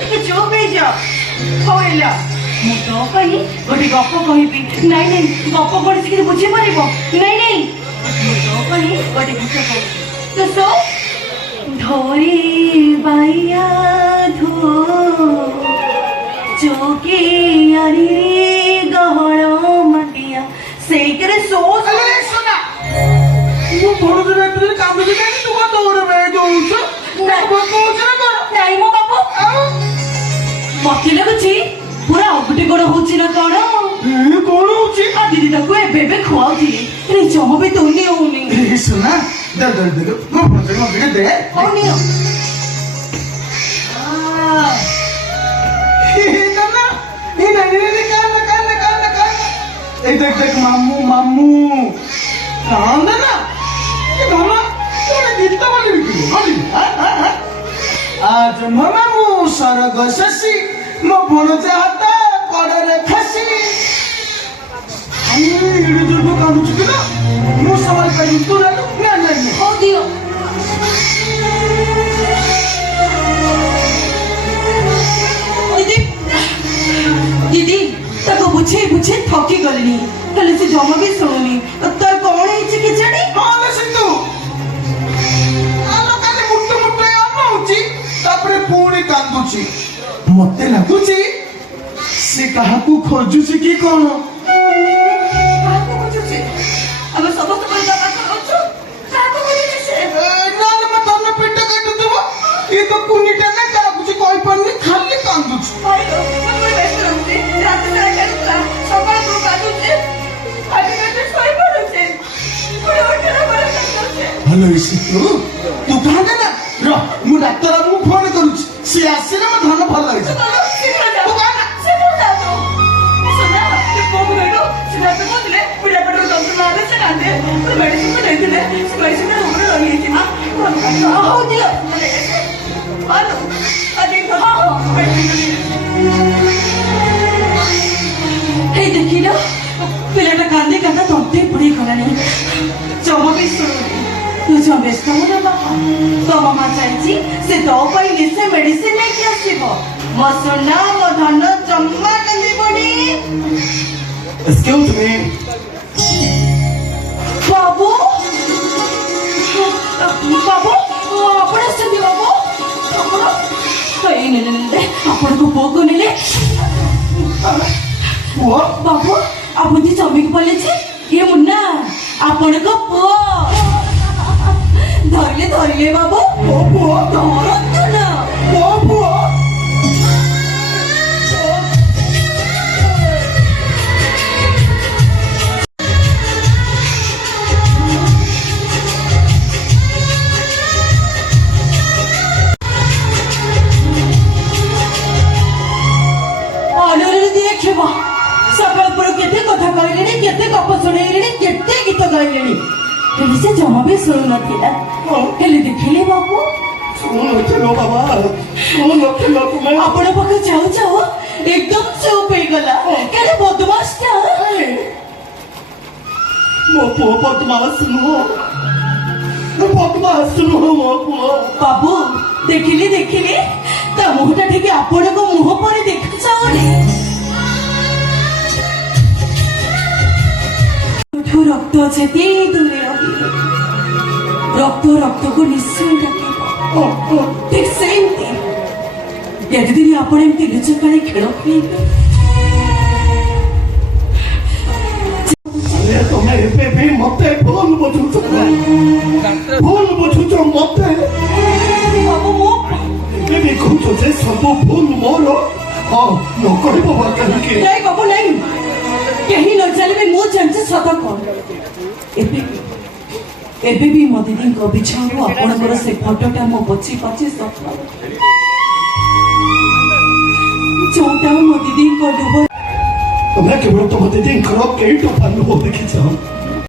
ଟିକେ ଚୁପ୍ ହେଇଯାଅ। ହଉ ହେଲା ମୁଁ ତୋ ପାଇଁ ଗୋଟେ ଗପ କହିବି। ନାଇଁ ନାଇଁ ଗପ ପଢି କିଛି ବୁଝିପାରିବ। ନାଇଁ ନାଇଁ ମୁଁ ତୋ ପାଇଁ ଗୋଟେ ଗୀତ କହିବି। ତ ଶୋ ଧୋରି ବାଇଆ ଧୋ ଚୋକି ଆରି ଗହଳ ମାଟିଆ ସେଇଥିରେ ଶୋ ଶୁଣା ମୁଁ ପଢୁଛି ରାତିରେ କାନ୍ଦୁଛି କାହିଁକି ତୁ କଣ ଦୌଡ଼ ବେଳ ଦଉଛୁ ନାଇଁ ମୋ ବାପା ମତେ ଲାଗୁଛି ପୁରା ଅଗୁଟି ଗୋଡ ହଉଛି ନା କଣ? କଣ ହଉଛି? ଦିଦି ତାକୁ ଏବେ ଏବେ ଖୁଆଉଥିଲି ହେଲେ ଜମା ବି ଦଉନି ହଉନି। ଶୁଣା ଦେ ଦେ ଦେ ମୋ ଟିକେ ଦେ ହଉନି এই দেখ দেখ মামু মামু কান্দে না মামা তোরা গীত বলিবি আজ ମୋ ମାମୁ ସରଗ ଶଶୀ ମୋ ଭଣଜା ହାତ କଡ଼ରେ ଫାସି ଏଡେ ଜୋର କାନ୍ଦୁଛୁ କି ନା ମୁଁ ସମାଜ ପାଇବି ତୁ ନା ନା ହଉ ଦିଅ ଦିଦି ତାକୁ ବୁଝେଇ ବୁଝେଇ ଥକି ଗଲିଣି ହେଲେ ସେ ଜମା ବି ଶୁଣୁନି। ତାର କଣ ହେଇଛି କେଜାଣି? ହଁ ସିନ୍ଧୁ କାଲି ମୁଟ ମୁଟ ଅନଉଛି ତାପରେ ପୁଣି କାନ୍ଦୁଛି ମତେ ଲାଗୁଛି ସେ କାହାକୁ ଖୋଜୁଛି କି କଣ? କାହାକୁ ଖୋଜୁଛି? ଆମେ ସମସ୍ତେ ଅଛୁ କାହାକୁ ଖୋଜୁଛି ସେ? ନହେଲେ ମୋ ତମ ପେଟ କାଟୁଥିବ ଇଏ ତ କୁନିଟା ନା କାହାକୁ କିଛି କହିପାରୁନି ଖାଲି କାନ୍ଦୁଛି। ହ୍ୟାଲୋ ସିନ୍ଧୁ ତୁ କାନ୍ଦେ ନା ର ମୁଁ ଡାକ୍ତର ବାବୁଙ୍କୁ ଫୋନ କରୁଛି ସିଏ ଆସିଲେ ମୋ ଧନ ଭଲ ହେଇଛି। ଦେଖିଲ ପିଲାଟା କାନ୍ଦି କାନ୍दा ତଣ୍ଟି ପୁଡି ଗଲାଣି ଜମା ବି ଶୁଣୁନି। ତୁ ଜମା ବ୍ୟସ୍ତ ହଉନା ବାପା ତୋ ମାମା ଚାହିଁଛି ସେ ତୋ ପାଇଁ ନିଶ୍ଚୟ ମେଡିସିନ ନେଇକି ଆସିବ। ମୋ ସୁନା ମୋ ଧନ ଜମା କାନ୍ଦିବନି। Excuse me. ବାବୁ ବାବୁ ଆପଣ ଆସିଛନ୍ତି ବାବୁ ଆପଣ ଆପଣଙ୍କ ପୁଅକୁ ନେଲେ ପୁଅ ବାବୁ ଆପଣ ଯେ ଚମିକି ପଳେଇଛି ଇଏ ମୁନ୍ନା ଆପଣଙ୍କ ପୁଅ ଧରିଲେ ଧରିଲେ ବାବୁ ମୋ ପୁଅ ଧରନ୍ତୁ ନା ମୋ ପୁଅ ସକାଳ ପରେ କେତେ କଥା କହିଲେଣି କେତେ ଗପ ଶୁଣେଇଲେଣି କେତେ ଗୀତ ଗାଇଲେଣି ହେଲେ ସେ ଜମା ବି ଶୁଣୁନଥିଲା। ହେଲେ ଦେଖିଲେ ବାବୁ ଆପଣ ପାଖେ ଯାଉ ଯାଉ ଏକଦମ ଚୁପ୍ ହେଇଗଲା କେତେ ବଦମାସଟା। ମୋ ପୁଅ ବଦମାସ ନୁହଁ ବଦମାସ ନୁହଁ ମୋ ପୁଅ। ବାବୁ ଦେଖିଲେ ଦେଖିଲେ ତା ମୁହଁଟା ଟିକେ ଆପଣଙ୍କ ମୁହଁ ପରି ଦେଖାଯାଉନି। ରକ୍ତ ଯେତେ ଦୂରେ ରହିଲେ ରକ୍ତ ରକ୍ତକୁ ନିଶ୍ଚୟ ଡାକିବ। ଠିକ ସେମିତି କେତେ ଦିନ ଆପଣ ଏମିତି ଲୁଚକାଳି ଖେଳ ଖେଳିବେ? ତମେ ଏବେ ବି ମତେ ଭୁଲ ବୁଝୁଛ ମତେ ଏବେ କହୁଛ ଯେ ସବୁ ଭୁଲ ମୋର ନ କହିବ କାହିଁକି? ନାଇଁ ବାବୁ ନାଇଁ କେହି ନ ଜାଣିବେ ମୁଁ ଜାଣିଛି ସତ କଣ। ଏବେ ବି ମୋ ଦିଦିଙ୍କ ବିଛାରୁ ଆପଣଙ୍କର ସେ ଫଟୋଟା ମୁଁ ପଛି ପଛି ସଫଳ ଯୋଉଟା ମୋ ଦିଦିଙ୍କ ଲୁହ ତମେ କେବଳ ତମ ଦିଦିଙ୍କର କେଇଟା ଲୁହ ଦେଖିଛ